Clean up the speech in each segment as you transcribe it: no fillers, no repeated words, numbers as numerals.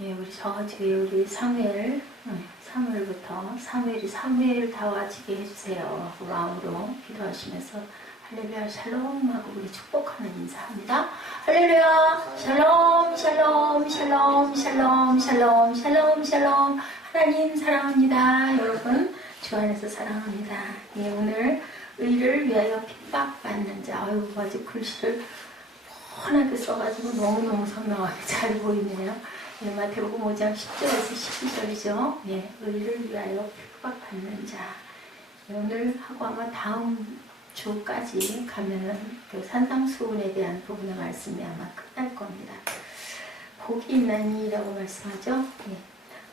예, 우리 저지에 우리 사무엘부터 사무엘이 다 와지게 해주세요. 그 마음으로 기도하시면서 할렐루야 샬롬 하고 우리 축복하는 인사합니다. 할렐루야 샬롬 샬롬 샬롬 샬롬 샬롬 샬롬 샬롬. 하나님 사랑합니다. 여러분 주 안에서 사랑합니다. 예, 오늘 의를 위하여 핍박받는 자. 아유, 아주 글씨를 훤하게 써가지고 너무너무 선명하게 잘 보이네요. 예, 마태복음 5장 10절에서 12절이죠. 예, 의를 위하여 핍박받는 자. 예, 오늘 하고 아마 다음 주까지 가면은 그 산상수훈에 대한 부분의 말씀이 아마 끝날 겁니다. 복이 있나니라고 말씀하죠. 예,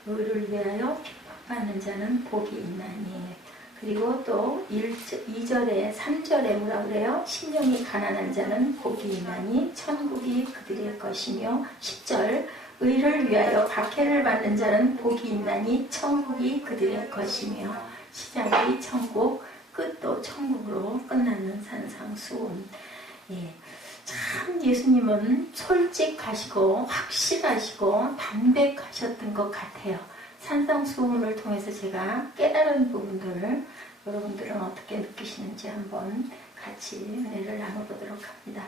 의를 위하여 핍박받는 자는 복이 있나니. 그리고 또 2절에 3절에 뭐라 그래요? 심령이 가난한 자는 복이 있나니 천국이 그들의 것이며 10절 의를 위하여 박해를 받는 자는 복이 있나니 천국이 그들의 것이며 시작이 천국 끝도 천국으로 끝나는 산상수훈. 예, 참 예수님은 솔직하시고 확실하시고 담백하셨던 것 같아요. 산상수훈을 통해서 제가 깨달은 부분들을 여러분들은 어떻게 느끼시는지 한번 같이 은혜를 나눠보도록 합니다.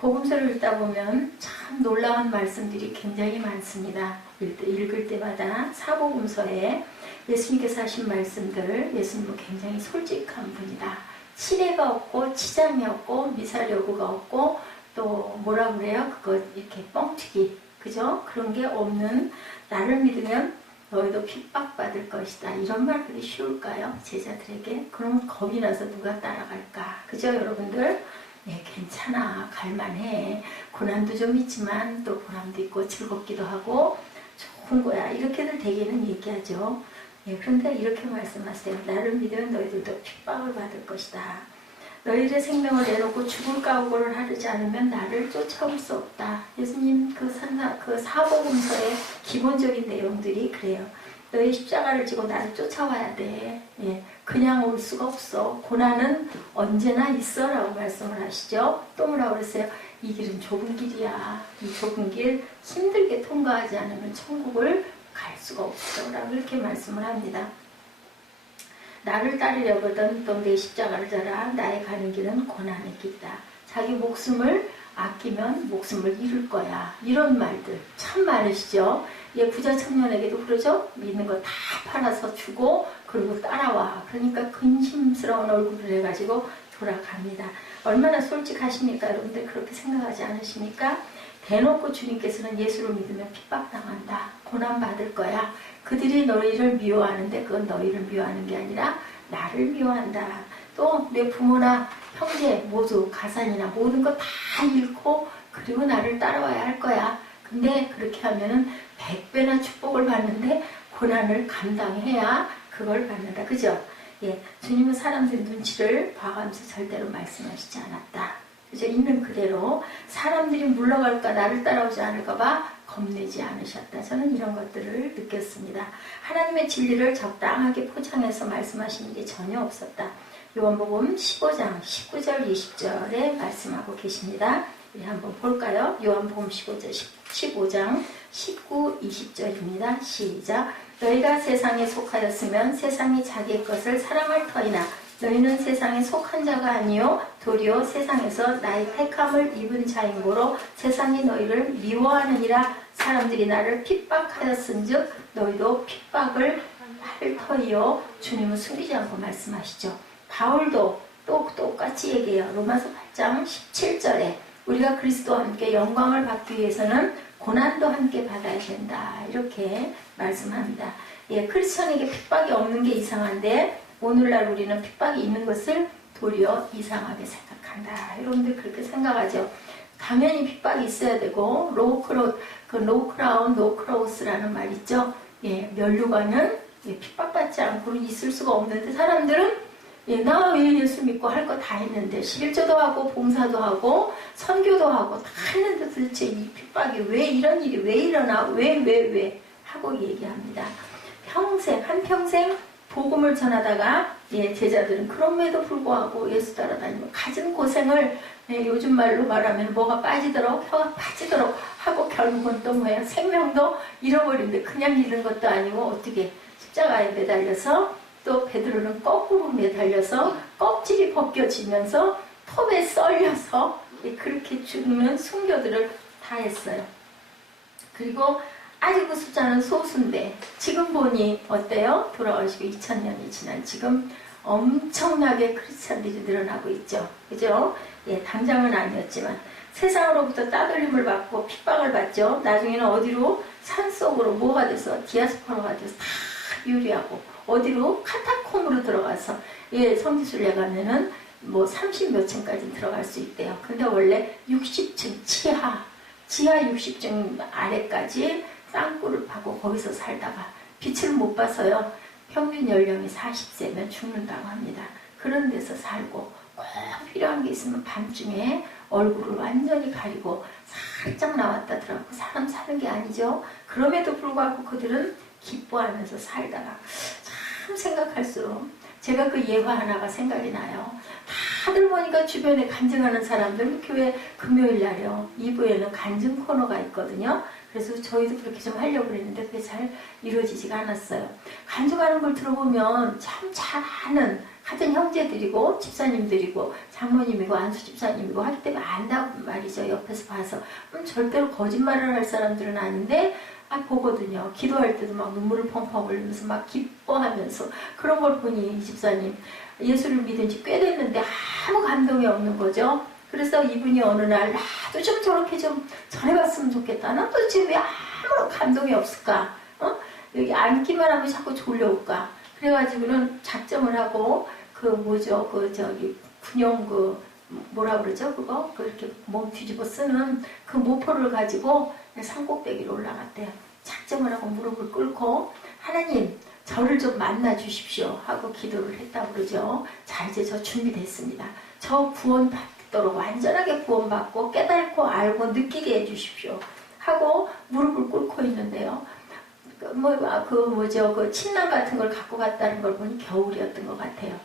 복음서를 읽다 보면 참 놀라운 말씀들이 굉장히 많습니다. 읽을 때마다 사복음서에 예수님께서 하신 말씀들, 예수님은 굉장히 솔직한 분이다. 치레가 없고 치장이 없고 미사여구가 없고 또 뭐라 그래요? 그거 이렇게 뻥튀기, 그죠? 그런 게 없는 나를 믿으면 너희도 핍박받을 것이다. 이런 말들이 쉬울까요? 제자들에게? 그럼 겁이 나서 누가 따라갈까? 그죠 여러분들? 네, 괜찮아. 갈만해. 고난도 좀 있지만 또 보람도 있고 즐겁기도 하고 좋은 거야. 이렇게들 대개는 얘기하죠. 네, 그런데 이렇게 말씀하세요. 나를 믿으면 너희들도 핍박을 받을 것이다. 너희의 생명을 내놓고 죽을 각오를 하지 않으면 나를 쫓아올 수 없다. 예수님 그 사복음서의 기본적인 내용들이 그래요. 너희 십자가를 지고 나를 쫓아와야 돼. 예, 그냥 올 수가 없어. 고난은 언제나 있어 라고 말씀을 하시죠. 또 뭐라고 그랬어요? 이 길은 좁은 길이야. 이 좁은 길 힘들게 통과하지 않으면 천국을 갈 수가 없어 라고 이렇게 말씀을 합니다. 나를 따르려거든 또 내 십자가를 져라. 나의 가는 길은 고난의 길이다. 자기 목숨을 아끼면 목숨을 잃을 거야. 이런 말들 참 많으시죠. 예, 부자 청년에게도 그러죠. 있는 거 다 팔아서 주고 그리고 따라와. 그러니까 근심스러운 얼굴을 해가지고 돌아갑니다. 얼마나 솔직하십니까? 여러분들 그렇게 생각하지 않으십니까? 대놓고 주님께서는 예수를 믿으면 핍박당한다. 고난받을 거야. 그들이 너희를 미워하는데 그건 너희를 미워하는 게 아니라 나를 미워한다. 또 내 부모나 형제 모두 가산이나 모든 거 다 잃고 그리고 나를 따라와야 할 거야. 근데 그렇게 하면은 100배나 축복을 받는데 고난을 감당해야 그걸 받는다. 그죠? 예, 주님은 사람들 눈치를 봐가면서 절대로 말씀하시지 않았다. 그죠? 있는 그대로 사람들이 물러갈까 나를 따라오지 않을까 봐 겁내지 않으셨다. 저는 이런 것들을 느꼈습니다. 하나님의 진리를 적당하게 포장해서 말씀하시는 게 전혀 없었다. 요한복음 15장 19절 20절에 말씀하고 계십니다. 우리 한번 볼까요? 요한복음 15장 19, 20절입니다. 시작. 너희가 세상에 속하였으면 세상이 자기의 것을 사랑할 터이나 너희는 세상에 속한 자가 아니요 도리어 세상에서 나의 택함을 입은 자인고로 세상이 너희를 미워하느니라. 사람들이 나를 핍박하였은즉 너희도 핍박을 할 터이요. 주님은 숨기지 않고 말씀하시죠. 바울도 또 똑같이 얘기해요. 로마서 8장 17절에 우리가 그리스도와 함께 영광을 받기 위해서는 고난도 함께 받아야 된다. 이렇게 말씀합니다. 예, 크리스천에게 핍박이 없는 게 이상한데 오늘날 우리는 핍박이 있는 것을 도리어 이상하게 생각한다. 여러분들 그렇게 생각하죠. 당연히 핍박이 있어야 되고 노크라운 노크로스라는 말 있죠. 예, 면류관은 예, 핍박받지 않고는 있을 수가 없는데 사람들은 예, 나 왜 예수 믿고 할 거 다 했는데 11조도 하고 봉사도 하고 선교도 하고 다 했는데 도대체 이 핍박이 왜 이런 일이 왜 일어나 왜 하고 얘기합니다. 한평생 복음을 전하다가 예, 제자들은 그럼에도 불구하고 예수 따라다니고 가진 고생을 예, 요즘 말로 말하면 뭐가 빠지도록 혀가 빠지도록 하고 결국은 또 뭐예요? 생명도 잃어버린데 그냥 잃은 것도 아니고 어떻게 십자가에 매달려서 또 베드로는 거꾸로 매달려서 껍질이 벗겨지면서 톱에 썰려서 그렇게 죽는 순교들을 다 했어요. 그리고 아직 그 숫자는 소수인데 지금 보니 어때요? 돌아가시고 2000년이 지난 지금 엄청나게 크리스찬들이 늘어나고 있죠. 그죠? 예, 당장은 아니었지만 세상으로부터 따돌림을 받고 핍박을 받죠. 나중에는 어디로? 산속으로 뭐가 돼서 디아스포라가 돼서 다 유리하고 어디로? 카타콤으로 들어가서 예, 성지순례 가면은 뭐 30몇 층까지 들어갈 수 있대요. 근데 원래 60층 지하 60층 아래까지 땅굴을 파고 거기서 살다가 빛을 못 봐서요. 평균 연령이 40세면 죽는다고 합니다. 그런 데서 살고 꼭 필요한 게 있으면 밤중에 얼굴을 완전히 가리고 살짝 나왔다더라고. 사람 사는 게 아니죠. 그럼에도 불구하고 그들은 기뻐하면서 살다가 참 생각할수록 제가 그 예화 하나가 생각이 나요. 다들 보니까 주변에 간증하는 사람들 교회 금요일 날이요. 2부에는 간증 코너가 있거든요. 그래서 저희도 그렇게 좀 하려고 그랬는데 그게 잘 이루어지지가 않았어요. 간증하는 걸 들어보면 참 잘하는 같은 형제들이고 집사님들이고 장모님이고 안수 집사님이고 하기 때문에 안다고 말이죠. 옆에서 봐서 절대로 거짓말을 할 사람들은 아닌데 보거든요. 기도할 때도 막 눈물을 펑펑 흘리면서 막 기뻐하면서 그런 걸 보니 이 집사님 예수를 믿은 지 꽤 됐는데 아무 감동이 없는 거죠. 그래서 이분이 어느 날 나도 좀 저렇게 좀 전해봤으면 좋겠다. 난 도대체 왜 아무런 감동이 없을까? 여기 앉기만 하면 자꾸 졸려올까? 그래가지고는 작정을 하고 그 뭐죠? 그 저기 군용 그 뭐라 그러죠? 그거 그렇게 몸 뒤집어 쓰는 그 모포를 가지고 산꼭대기로 올라갔대요. 작정을 하고 무릎을 꿇고 하나님 저를 좀 만나 주십시오 하고 기도를 했다고 그러죠. 자 이제 저 준비됐습니다. 저 구원받도록 완전하게 구원받고 깨닫고 알고 느끼게 해주십시오 하고 무릎을 꿇고 있는데요. 그 침낭 같은 걸 갖고 갔다는 걸 보니 겨울이었던 것 같아요.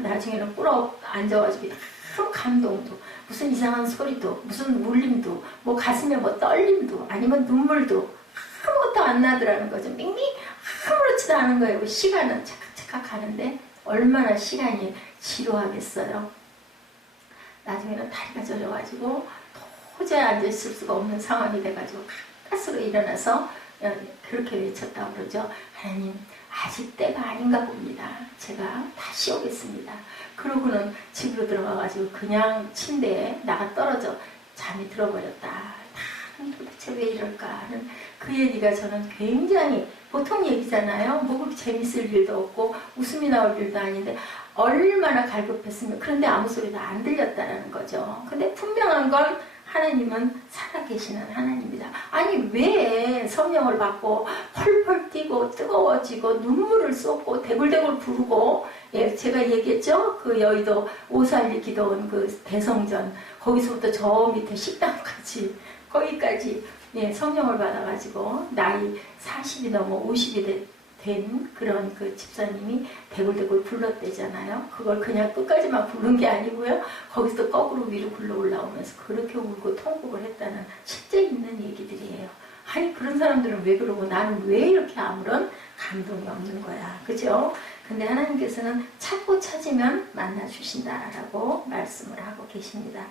나중에는 꿇어 앉아가지고 큰 감동도 무슨 이상한 소리도 무슨 울림도 뭐 가슴에 뭐 떨림도 아니면 눈물도 아무것도 안 나더라는 거죠. 밍밍 아무렇지도 않은 거예요. 시간은 착각착각 가는데 얼마나 시간이 지루하겠어요. 나중에는 다리가 젖어가지고 도저히 앉아있을 수가 없는 상황이 돼가지고 가까스로 일어나서 그렇게 외쳤다고 그러죠. 하나님 아직 때가 아닌가 봅니다. 제가 다시 오겠습니다. 그러고는 집으로 들어가가지고 그냥 침대에 나가 떨어져 잠이 들어버렸다. 도대체 왜 이럴까 하는 그 얘기가 저는 굉장히 보통 얘기잖아요. 뭐 그렇게 재밌을 일도 없고 웃음이 나올 일도 아닌데 얼마나 갈급했으면 그런데 아무 소리도 안 들렸다라는 거죠. 근데 분명한 건 하나님은 살아계시는 하나님입니다. 아니 왜 성령을 받고 펄펄 뛰고 뜨거워지고 눈물을 쏟고 대굴대굴 부르고 예, 제가 얘기했죠? 그 여의도 오살리 기도원 그 대성전 거기서부터 저 밑에 식당까지 거기까지 예, 성령을 받아가지고 나이 40이 넘어 50이 된 그런 그 집사님이 대굴대굴 불렀대잖아요. 그걸 그냥 끝까지만 부른 게 아니고요. 거기서 거꾸로 위로 굴러 올라오면서 그렇게 울고 통곡을 했다는 실제 있는 얘기들이에요. 아니 그런 사람들은 왜 그러고 나는 왜 이렇게 아무런 감동이 없는 거야. 그죠? 근데 하나님께서는 찾고 찾으면 만나주신다라고 말씀을 하고 계십니다.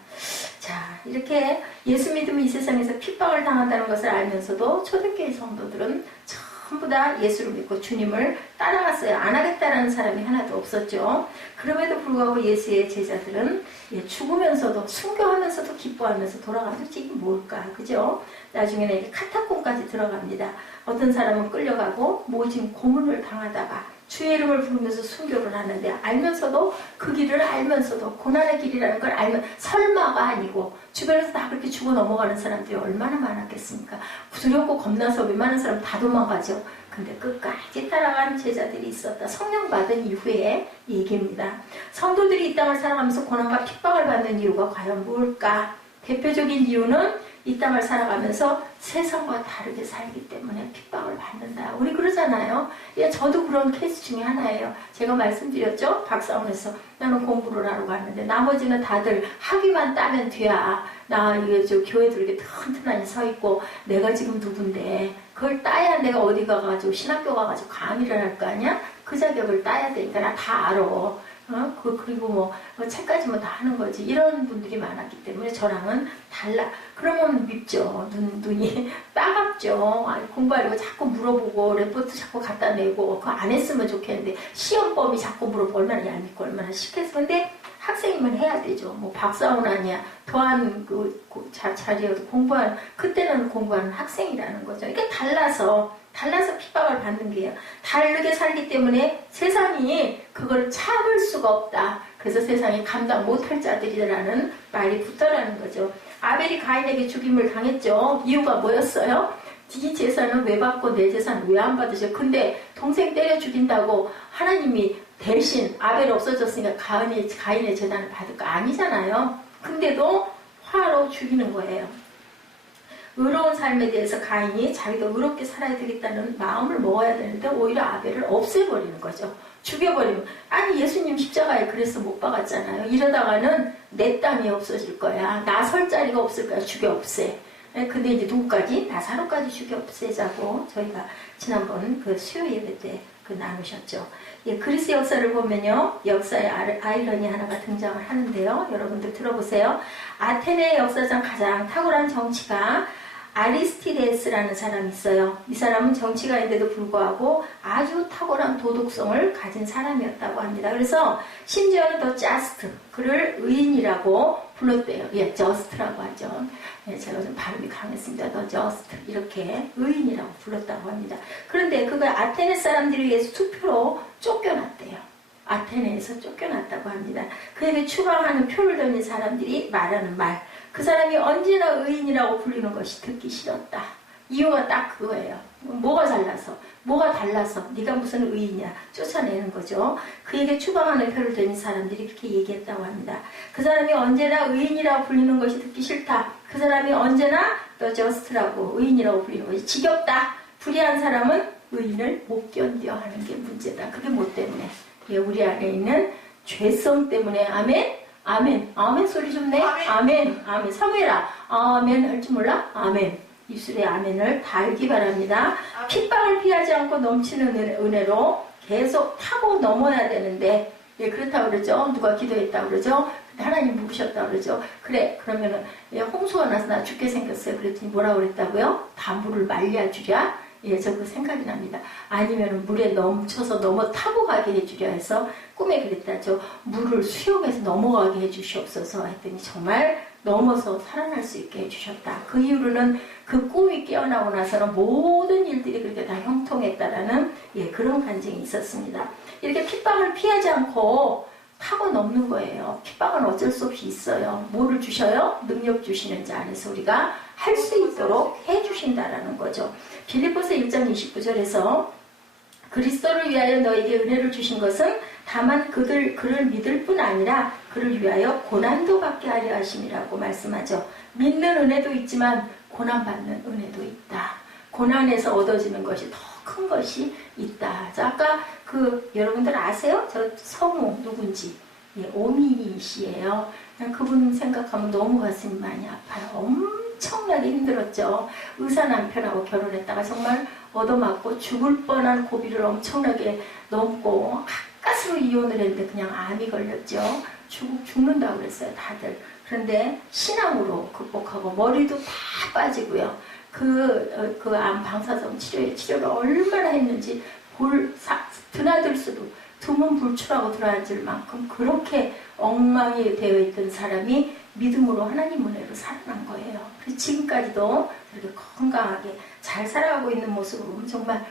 자, 이렇게 예수 믿으면 이 세상에서 핍박을 당한다는 것을 알면서도 초대교회 성도들은 전부 다 예수를 믿고 주님을 따라갔어요. 안 하겠다라는 사람이 하나도 없었죠. 그럼에도 불구하고 예수의 제자들은 죽으면서도 순교하면서도 기뻐하면서 돌아가면서 이게 뭘까? 그죠? 나중에는 이렇게 카타콤까지 들어갑니다. 어떤 사람은 끌려가고 모진 고문을 당하다가 주의 이름을 부르면서 순교를 하는데 알면서도 그 길을 알면서도 고난의 길이라는 걸 알면 설마가 아니고 주변에서 다 그렇게 죽어 넘어가는 사람들이 얼마나 많았겠습니까? 두렵고 겁나서 웬만한 사람 다 도망가죠. 근데 끝까지 따라간 제자들이 있었다. 성령 받은 이후의 얘기입니다. 성도들이 이 땅을 살아가면서 고난과 핍박을 받는 이유가 과연 뭘까? 대표적인 이유는 이 땅을 살아가면서 세상과 다르게 살기 때문에 핍박을 받는다. 우리 그러잖아요. 예, 저도 그런 케이스 중에 하나예요. 제가 말씀드렸죠. 박사원에서 나는 공부를 하러 갔는데 나머지는 다들 학위만 따면 돼야 나 이게 저 교회들 이렇게 튼튼하게 서 있고 내가 지금 누군데 그걸 따야 내가 어디 가가지고 신학교 가가지고 강의를 할 거 아니야? 그 자격을 따야 되니까 나 다 알아. 그리고 뭐 책까지 뭐 다 하는 거지. 이런 분들이 많았기 때문에 저랑은 달라. 그러면 밉죠. 눈이 따갑죠. 공부하려고 자꾸 물어보고 레포트 자꾸 갖다 내고 그거 안 했으면 좋겠는데 시험 범위 자꾸 물어보고 얼마나 얄밉고 얼마나 싫겠어. 근데 학생이면 해야 되죠. 뭐 박사원 아니야. 더한 자리여도 공부하는 그때는 공부하는 학생이라는 거죠. 이게 달라서 핍박을 받는 게요. 다르게 살기 때문에 세상이 그걸 참을 수가 없다. 그래서 세상이 감당 못할 자들이라는 말이 붙더라는 거죠. 아벨이 가인에게 죽임을 당했죠. 이유가 뭐였어요? 네 재산은 왜 받고 내 재산은 왜 안 받으셔? 근데 동생 때려 죽인다고 하나님이 대신 아벨이 없어졌으니까 가인의 재산을 받을 거 아니잖아요. 근데도 화로 죽이는 거예요. 의로운 삶에 대해서 가인이 자기도 의롭게 살아야 되겠다는 마음을 먹어야 되는데 오히려 아벨을 없애버리는 거죠. 죽여버리면 아니 예수님 십자가에 그래서 못 박았잖아요. 이러다가는 내 땅이 없어질 거야. 나 설 자리가 없을 거야. 죽여 없애. 근데 이제 누구까지? 나사로까지 죽여 없애자고 저희가 지난번 그 수요 예배 때 그 나누셨죠. 예, 그리스 역사를 보면요. 역사의 아이러니 하나가 등장을 하는데요. 여러분들 들어보세요. 아테네 역사상 가장 탁월한 정치가 아리스티데스라는 사람이 있어요. 이 사람은 정치가인데도 불구하고 아주 탁월한 도덕성을 가진 사람이었다고 합니다. 그래서 심지어는 더 자스트, 그를 의인이라고 불렀대요. 예, 저스트라고 하죠. 예, 제가 좀 발음이 강했습니다. 더 저스트, 이렇게 의인이라고 불렀다고 합니다. 그런데 그가 아테네 사람들이 위해서 투표로 쫓겨났대요. 아테네에서 쫓겨났다고 합니다. 그에게 추방하는 표를 던진 사람들이 말하는 말, 그 사람이 언제나 의인이라고 불리는 것이 듣기 싫었다. 이유가 딱 그거예요. 뭐가 달라서 네가 무슨 의인이야 쫓아내는 거죠. 그에게 추방하는 표를 던진 사람들이 그렇게 얘기했다고 합니다. 그 사람이 언제나 의인이라고 불리는 것이 듣기 싫다. 그 사람이 언제나 더 저스트라고 의인이라고 불리는 것이 지겹다. 불의한 사람은 의인을 못 견뎌 하는 게 문제다. 그게 뭐 때문에? 예, 우리 안에 있는 죄성 때문에. 아멘? 아멘. 아멘 소리 좀 내. 아멘. 아멘. 사무엘아. 아멘 할 줄 몰라? 아멘. 입술에 아멘을 달기 바랍니다. 핍박을 피하지 않고 넘치는 은혜로 계속 타고 넘어야 되는데, 예, 그렇다고 그러죠. 누가 기도했다고 그러죠. 하나님 부르셨다고 그러죠. 그래, 그러면은, 예, 홍수가 나서 나 죽게 생겼어요. 그랬더니 뭐라고 그랬다고요? 다 물을 말려주랴? 예, 저 그 생각이 납니다. 아니면 물에 넘쳐서 넘어 타고 가게 해주려 해서 꿈에 그랬다죠. 물을 수용해서 넘어가게 해주시옵소서 했더니 정말 넘어서 살아날 수 있게 해주셨다. 그 이후로는 그 꿈이 깨어나고 나서는 모든 일들이 그렇게 다 형통했다라는, 예, 그런 간증이 있었습니다. 이렇게 핍박을 피하지 않고 타고 넘는 거예요. 핍박은 어쩔 수 없이 있어요. 뭐를 주셔요? 능력 주시는 자 안에서 우리가 할 수 있도록 해주신다라는 거죠. 빌립보서 1장 29절에서 그리스도를 위하여 너에게 은혜를 주신 것은 다만 그를 믿을 뿐 아니라 그를 위하여 고난도 받게 하려 하심이라고 말씀하죠. 믿는 은혜도 있지만 고난받는 은혜도 있다. 고난에서 얻어지는 것이 더 큰 것이 있다. 자, 아까 여러분들 아세요? 저 성우 누군지. 예, 오미희 씨예요. 그분 생각하면 너무 가슴이 많이 아파요. 엄청나게 힘들었죠. 의사 남편하고 결혼했다가 정말 얻어맞고 죽을 뻔한 고비를 엄청나게 넘고 가까스로 이혼을 했는데 그냥 암이 걸렸죠. 죽는다고 그랬어요, 다들. 그런데 신앙으로 극복하고 머리도 다 빠지고요. 암 방사선 치료를 얼마나 했는지 드나들 수도 드문 불출하고 드나들 만큼 그렇게 엉망이 되어 있던 사람이 믿음으로 하나님 은혜로 살아난 거예요. 그래서 지금까지도 이렇게 건강하게 잘 살아가고 있는 모습을 보면 정말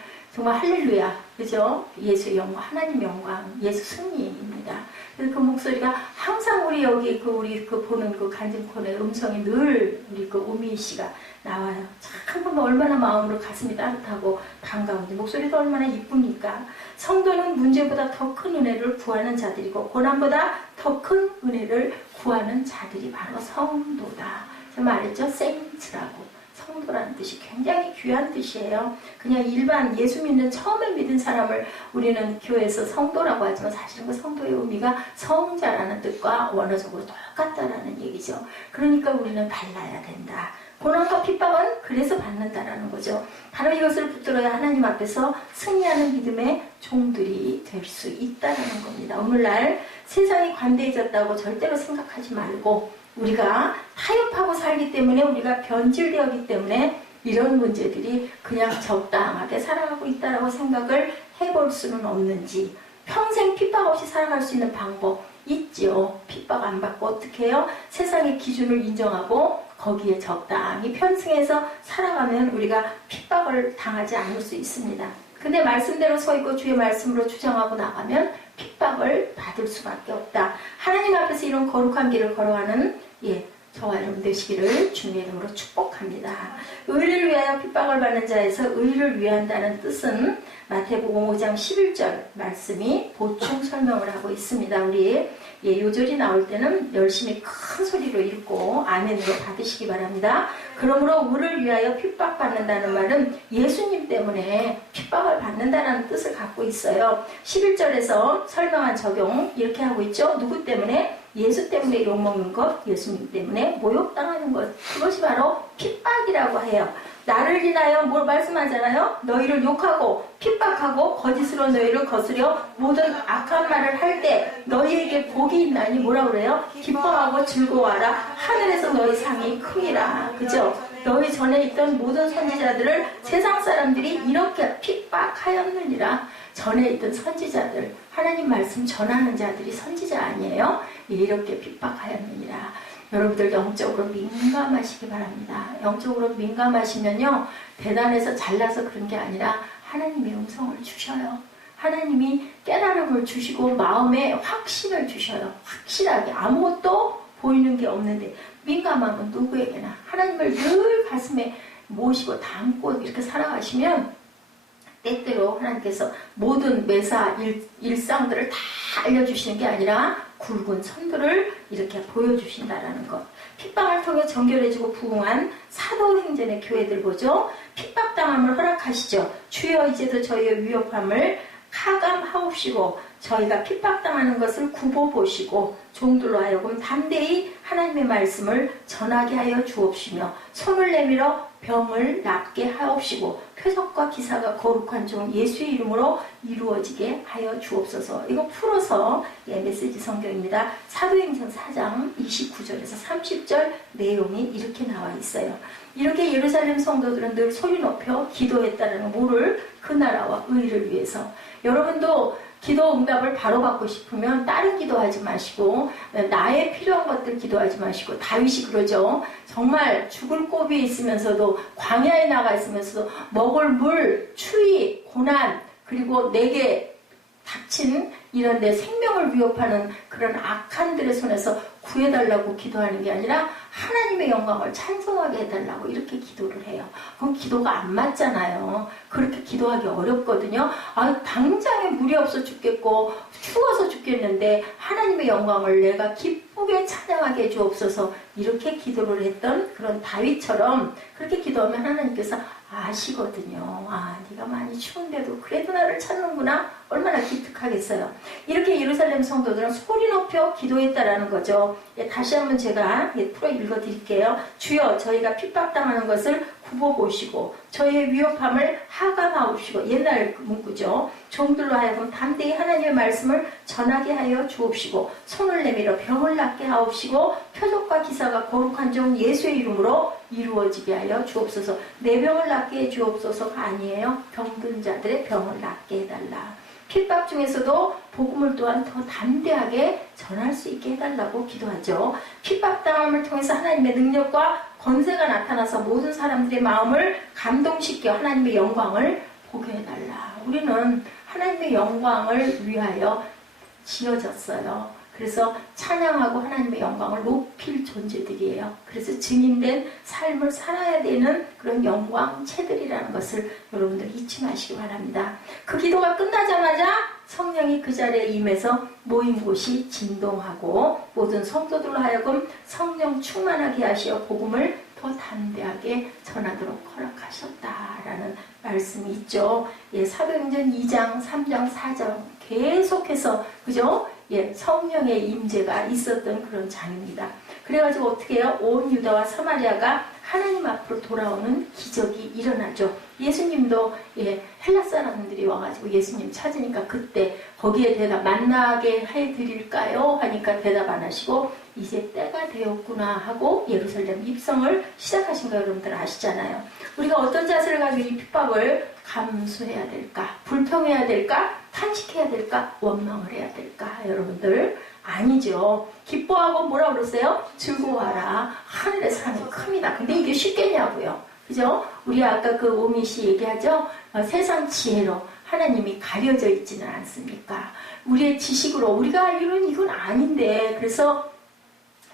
할렐루야, 그죠? 예수의 영광, 하나님 영광, 예수 승리입니다. 그래서 그 목소리가 항상 우리 여기 우리 보는 간증 코너의 음성이 늘 우리 오미희 씨가 나와요. 참 보면 얼마나 마음으로 가슴이 따뜻하고 반가운데 목소리도 얼마나 이쁩니까? 성도는 문제보다 더 큰 은혜를 구하는 자들이고 고난보다 더 큰 은혜를 구하는 자들이 바로 성도다. 말했죠? saints라고. 성도라는 뜻이 굉장히 귀한 뜻이에요. 그냥 일반 예수 믿는 처음에 믿은 사람을 우리는 교회에서 성도라고 하지만 사실은 그 성도의 의미가 성자라는 뜻과 원어적으로 똑같다라는 얘기죠. 그러니까 우리는 달라야 된다. 고난과 핍박은 그래서 받는다라는 거죠. 바로 이것을 붙들어야 하나님 앞에서 승리하는 믿음의 종들이 될 수 있다는 겁니다. 오늘날 세상이 관대해졌다고 절대로 생각하지 말고 우리가 타협하고 살기 때문에 우리가 변질되었기 때문에 이런 문제들이 그냥 적당하게 살아가고 있다라고 생각을 해볼 수는 없는지 평생 핍박 없이 살아갈 수 있는 방법 있죠. 핍박 안 받고 어떻게 해요? 세상의 기준을 인정하고 거기에 적당히 편승해서 살아가면 우리가 핍박을 당하지 않을 수 있습니다. 근데 말씀대로 서 있고 주의 말씀으로 주장하고 나가면 핍박을 받을 수밖에 없다. 하나님 앞에서 이런 거룩한 길을 걸어가는 저와 여러분 되시기를 주님의 이름으로 축복합니다. 의를 위하여 핍박을 받는 자에서 의를 위한다는 뜻은 마태복음 5장 11절 말씀이 보충 설명을 하고 있습니다. 우리 요절이 나올 때는 열심히 큰 소리로 읽고 아멘으로 받으시기 바랍니다. 그러므로 의를 위하여 핍박받는다는 말은 예수님 때문에 핍박을 받는다는 뜻을 갖고 있어요. 11절에서 설명한 적용 이렇게 하고 있죠. 누구 때문에? 예수 때문에 욕먹는 것, 예수님 때문에 모욕당하는 것, 그것이 바로 핍박이라고 해요. 나를 인하여 뭘 말씀하잖아요. 너희를 욕하고 핍박하고 거짓으로 너희를 거스려 모든 악한 말을 할 때 너희에게 복이 있나니 뭐라 그래요? 기뻐하고 즐거워하라. 하늘에서 너희 상이 크니라. 그죠? 너희 전에 있던 모든 선지자들을 세상 사람들이 이렇게 핍박하였느니라. 전에 있던 선지자들, 하나님 말씀 전하는 자들이 선지자 아니에요? 이렇게 핍박하였느니라. 여러분들 영적으로 민감하시기 바랍니다. 영적으로 민감하시면요, 대단해서 잘나서 그런 게 아니라 하나님의 음성을 주셔요. 하나님이 깨달음을 주시고 마음에 확신을 주셔요. 확실하게 아무것도 보이는 게 없는데 민감함은 누구에게나 하나님을 늘 가슴에 모시고 담고 이렇게 살아가시면 때때로 하나님께서 모든 매사 일상들을 다 알려주시는 게 아니라 굵은 선들을 이렇게 보여주신다라는 것. 핍박을 통해 정결해지고 부흥한 사도행전의 교회들 보죠. 핍박당함을 허락하시죠. 주여 이제도 저희의 위협함을 하감하옵시고 저희가 핍박당하는 것을 굽어보시고 종들로 하여금 담대히 하나님의 말씀을 전하게 하여 주옵시며 손을 내밀어 병을 낫게 하옵시고 표적과 기사가 거룩한 종 예수의 이름으로 이루어지게 하여 주옵소서. 이거 풀어서 메시지 성경입니다. 사도행전 4장 29절에서 30절 내용이 이렇게 나와 있어요. 이렇게 예루살렘 성도들은 늘 소리 높여 기도했다는 뭐를? 그 나라와 의를 위해서. 여러분도 기도 응답을 바로 받고 싶으면 다른 기도하지 마시고 나의 필요한 것들 기도하지 마시고 다윗이 그러죠. 정말 죽을 고비에 있으면서도 광야에 나가 있으면서도 먹을 물, 추위, 고난 그리고 내게 닥친 이런 내 생명을 위협하는 그런 악한들의 손에서 구해달라고 기도하는 게 아니라 하나님의 영광을 찬송하게 해달라고 이렇게 기도를 해요. 그럼 기도가 안 맞잖아요. 그렇게 기도하기 어렵거든요. 당장에 물이 없어 죽겠고 추워서 죽겠는데 하나님의 영광을 내가 기쁘게 찬양하게 해주옵소서 이렇게 기도를 했던 그런 다윗처럼 그렇게 기도하면 하나님께서 아시거든요. 네가 많이 추운데도 그래도 나를 찾는구나. 얼마나 기특하겠어요. 이렇게 예루살렘 성도들은 소리 높여 기도했다라는 거죠. 다시 한번 제가 풀어 읽어드릴게요. 주여 저희가 핍박당하는 것을 굽어보시고 저희의 위협함을 하감하옵시고 옛날 문구죠. 종들로 하여금 담대히 하나님의 말씀을 전하게 하여 주옵시고 손을 내밀어 병을 낫게 하옵시고 표적과 기사가 거룩한 종 예수의 이름으로 이루어지게 하여 주옵소서. 내 병을 낫게 해 주옵소서가 아니에요. 병든 자들의 병을 낫게 해달라. 핍박 중에서도 복음을 또한 더 담대하게 전할 수 있게 해달라고 기도하죠. 핍박당함을 통해서 하나님의 능력과 권세가 나타나서 모든 사람들의 마음을 감동시켜 하나님의 영광을 보게 해달라. 우리는 하나님의 영광을 위하여 지어졌어요. 그래서 찬양하고 하나님의 영광을 높일 존재들이에요. 그래서 증인된 삶을 살아야 되는 그런 영광체들이라는 것을 여러분들 잊지 마시기 바랍니다. 그 기도가 끝나자마자 성령이 그 자리에 임해서 모인 곳이 진동하고 모든 성도들로 하여금 성령 충만하게 하시어 복음을 더 담대하게 전하도록 허락하셨다라는 말씀이 있죠. 예, 사도행전 2장, 3장, 4장 계속해서 그죠? 예, 성령의 임재가 있었던 그런 장입니다. 그래가지고 어떻게 해요? 온 유다와 사마리아가 하나님 앞으로 돌아오는 기적이 일어나죠. 예수님도 예, 헬라 사람들이 와가지고 예수님 찾으니까 그때 거기에 대답 만나게 해드릴까요? 하니까 대답 안 하시고 이제 때가 되었구나 하고 예루살렘 입성을 시작하신 거 여러분들 아시잖아요. 우리가 어떤 자세를 가지고 이 핍박을 감수해야 될까? 불평해야 될까? 탄식해야 될까? 원망을 해야 될까? 여러분들 아니죠. 기뻐하고 뭐라 그랬어요? 즐거워하라. 하늘의 사랑이 큽니다. 근데 이게 쉽겠냐고요. 그죠? 우리 아까 그 오미 씨 얘기하죠? 세상 지혜로 하나님이 가려져 있지는 않습니까? 우리의 지식으로 우리가 알기로는 이건 아닌데 그래서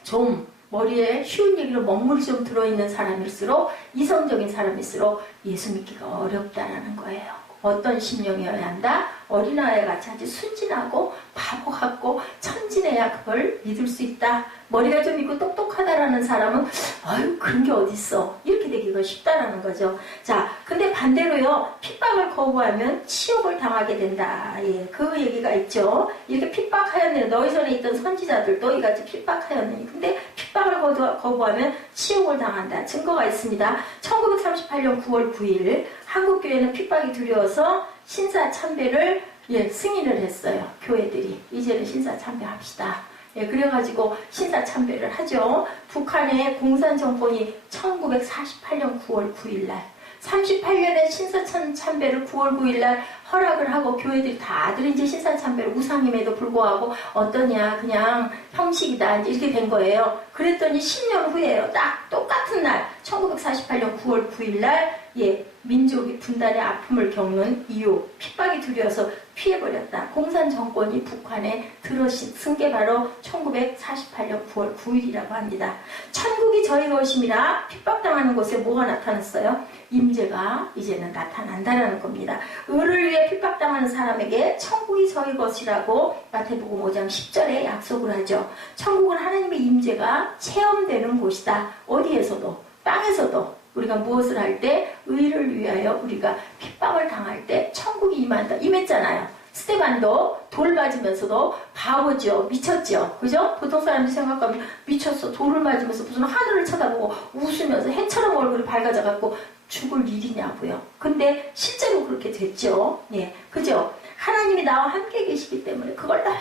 좀 머리에 쉬운 얘기로 먹물이 좀 들어있는 사람일수록 이성적인 사람일수록 예수 믿기가 어렵다라는 거예요. 어떤 심령이어야 한다? 어린아이 같이 아주 순진하고 바보 같고 천진해야 그걸 믿을 수 있다. 머리가 좀 있고 똑똑하다라는 사람은 아유 그런 게 어딨어 이렇게 되기가 쉽다라는 거죠. 자, 근데 반대로요 핍박을 거부하면 치욕을 당하게 된다. 예, 그 얘기가 있죠. 이렇게 핍박하였느니 너희 전에 있던 선지자들도 이같이 핍박하였느니 근데 핍박을 거부하면 치욕을 당한다. 증거가 있습니다. 1938년 9월 9일 한국교회는 핍박이 두려워서 신사참배를 승인을 했어요. 교회들이 이제는 신사참배합시다. 그래가지고 신사참배를 하죠. 북한의 공산정권이 1948년 9월 9일날 38년에 신사참배를 9월 9일날 허락을 하고 교회들이 다들 이제 신사참배를 우상임에도 불구하고 어떠냐 그냥 형식이다 이렇게 된 거예요. 그랬더니 10년 후에요. 딱 똑같은 날 1948년 9월 9일날 민족이 분단의 아픔을 겪는 이유 핍박이 두려워서 피해버렸다. 공산정권이 북한에 들어선 게 바로 1948년 9월 9일이라고 합니다. 천국이 저희 것임이라 핍박당하는 곳에 뭐가 나타났어요? 임재가 이제는 나타난다는 겁니다. 의를 위해 핍박당하는 사람에게 천국이 저희 것이라고 마태복음 5장 10절에 약속을 하죠. 천국은 하나님의 임재가 체험되는 곳이다. 어디에서도 땅에서도 우리가 무엇을 할 때 의를 위하여 우리가 핍박을 당할 때 천국이 임한다. 임했잖아요. 스테반도 돌 맞으면서도 바보죠. 미쳤죠. 그죠? 보통 사람들이 생각하면 미쳤어. 돌을 맞으면서 무슨 하늘을 쳐다보고 웃으면서 해처럼 얼굴이 밝아져갖고 죽을 일이냐고요. 근데 실제로 그렇게 됐죠. 예, 그죠? 하나님이 나와 함께 계시기 때문에 그걸 너무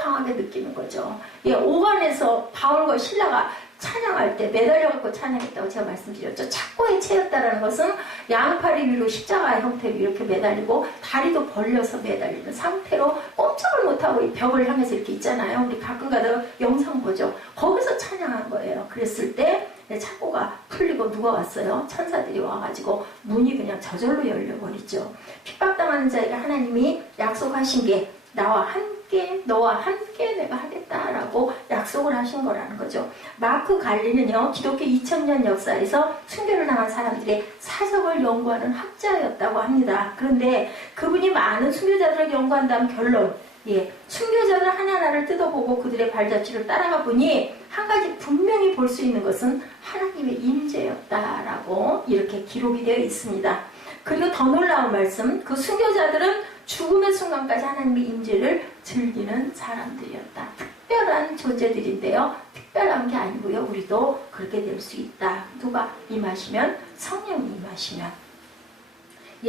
강하게 느끼는 거죠. 예, 오간에서 바울과 신라가 찬양할 때 매달려갖고 찬양했다고 제가 말씀드렸죠. 착고에 채였다라는 것은 양팔이 위로 십자가 형태로 이렇게 매달리고 다리도 벌려서 매달리는 상태로 꼼짝을 못하고 이 벽을 향해서 이렇게 있잖아요. 우리 가끔 가다가 영상 보죠. 거기서 찬양한 거예요. 그랬을 때 착고가 풀리고 누가 왔어요? 천사들이 와가지고 문이 그냥 저절로 열려버리죠. 핍박당하는 자에게 하나님이 약속하신 게 너와 함께 내가 하겠다라고 약속을 하신 거라는 거죠. 마크 갈리는요, 기독교 2000년 역사에서 순교를 당한 사람들의 사적을 연구하는 학자였다고 합니다. 그런데 그분이 많은 순교자들을 연구한 다음 결론, 순교자들 하나하나를 뜯어보고 그들의 발자취를 따라가 보니 한 가지 분명히 볼 수 있는 것은 하나님의 임재였다라고 이렇게 기록이 되어 있습니다. 그리고 더 놀라운 말씀, 그 순교자들은 죽음의 순간까지 하나님의 임재를 즐기는 사람들이었다. 특별한 존재들인데요. 특별한 게 아니고요. 우리도 그렇게 될 수 있다. 누가 임하시면? 성령이 임하시면.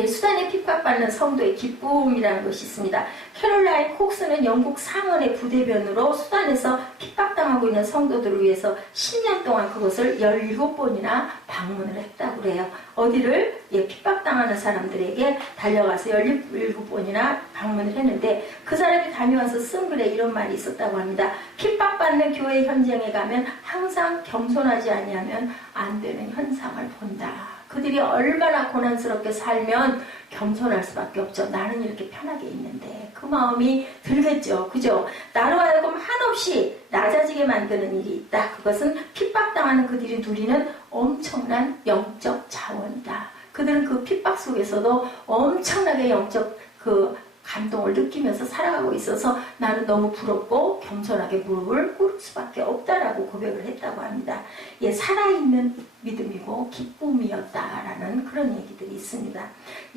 수단에 핍박받는 성도의 기쁨이라는 것이 있습니다. 캐롤라인 콕스는 영국 상원의 부대변으로 수단에서 핍박당하고 있는 성도들을 위해서 10년 동안 그곳을 17번이나 방문을 했다고 그래요. 어디를? 핍박당하는 사람들에게 달려가서 17번이나 방문을 했는데 그 사람이 다녀와서 쓴 글에 이런 말이 있었다고 합니다. 핍박받는 교회 현장에 가면 항상 겸손하지 아니하면 안 되는 현상을 본다. 그들이 얼마나 고난스럽게 살면 겸손할 수밖에 없죠. 나는 이렇게 편하게 있는데 그 마음이 들겠죠. 그죠? 나로 하여금 한없이 낮아지게 만드는 일이 있다. 그것은 핍박당하는 그들이 누리는 엄청난 영적 자원이다. 그들은 그 핍박 속에서도 엄청나게 영적 그 감동을 느끼면서 살아가고 있어서 나는 너무 부럽고 겸손하게 무릎을 꿇을 수밖에 없다라고 고백을 했다고 합니다. 예, 살아있는 믿음이고 기쁨이었다라는 그런 얘기들이 있습니다.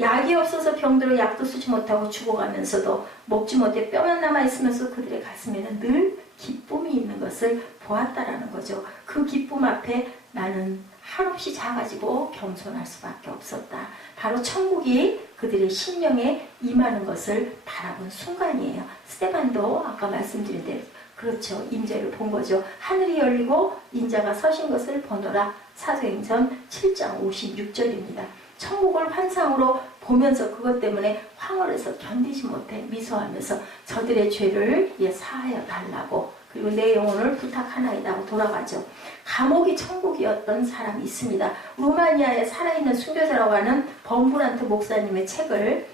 약이 없어서 병들어 약도 쓰지 못하고 죽어가면서도 먹지 못해 뼈만 남아있으면서 그들의 가슴에는 늘 기쁨이 있는 것을 보았다라는 거죠. 그 기쁨 앞에 나는 한없이 작아지고 겸손할 수밖에 없었다. 바로 천국이 그들의 심령에 임하는 것을 바라본 순간이에요. 스데반도 아까 말씀드린 대로 그렇죠. 임재를 본 거죠. 하늘이 열리고 인자가 서신 것을 보노라. 사도행전 7장 56절입니다. 천국을 환상으로 보면서 그것 때문에 황홀해서 견디지 못해 미소하면서 저들의 죄를 사하여 달라고 그리고 내 영혼을 부탁하나이다 하고 돌아가죠. 감옥이 천국이었던 사람이 있습니다. 루마니아에 살아있는 순교자라고 하는 범브란트 목사님의 책을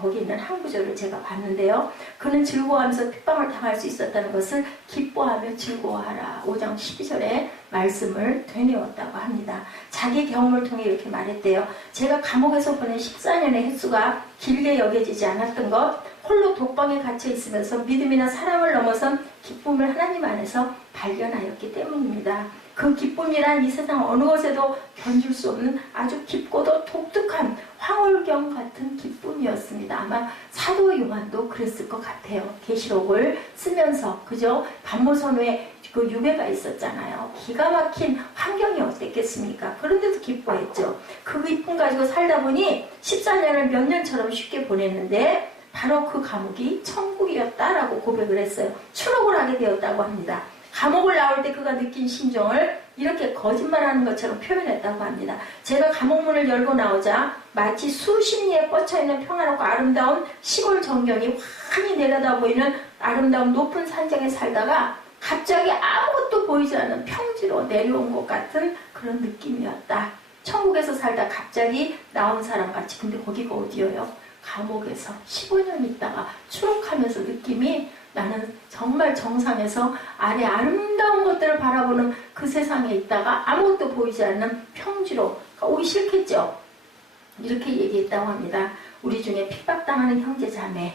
거기 있는 한 구절을 제가 봤는데요. 그는 즐거워하면서 핍박을 당할 수 있었다는 것을 기뻐하며 즐거워하라. 5장 12절에 말씀을 되뇌었다고 합니다. 자기 경험을 통해 이렇게 말했대요. 제가 감옥에서 보낸 14년의 횟수가 길게 여겨지지 않았던 것, 홀로 독방에 갇혀 있으면서 믿음이나 사랑을 넘어선 기쁨을 하나님 안에서 발견하였기 때문입니다. 그 기쁨이란 이 세상 어느 곳에도 견줄 수 없는 아주 깊고도 독특한 황홀경 같은 기쁨이었습니다. 아마 사도 요한도 그랬을 것 같아요. 계시록을 쓰면서 그죠? 반모선후에 그 유배가 있었잖아요. 기가 막힌 환경이 어땠겠습니까? 그런데도 기뻐했죠. 그 기쁨 가지고 살다 보니 14년을 몇 년처럼 쉽게 보냈는데 바로 그 감옥이 천국이었다라고 고백을 했어요. 추록을 하게 되었다고 합니다. 감옥을 나올 때 그가 느낀 심정을 이렇게 거짓말하는 것처럼 표현했다고 합니다. 제가 감옥문을 열고 나오자 마치 수십 리에 뻗쳐있는 평화롭고 아름다운 시골 전경이 환히 내려다 보이는 아름다운 높은 산장에 살다가 갑자기 아무것도 보이지 않는 평지로 내려온 것 같은 그런 느낌이었다. 천국에서 살다 갑자기 나온 사람같이. 근데 거기가 어디예요? 감옥에서 15년 있다가 추록하면서 느낌이 나는 정말 정상에서 아래 아름다운 것들을 바라보는 그 세상에 있다가 아무것도 보이지 않는 평지로 오기 싫겠죠. 이렇게 얘기했다고 합니다. 우리 중에 핍박당하는 형제 자매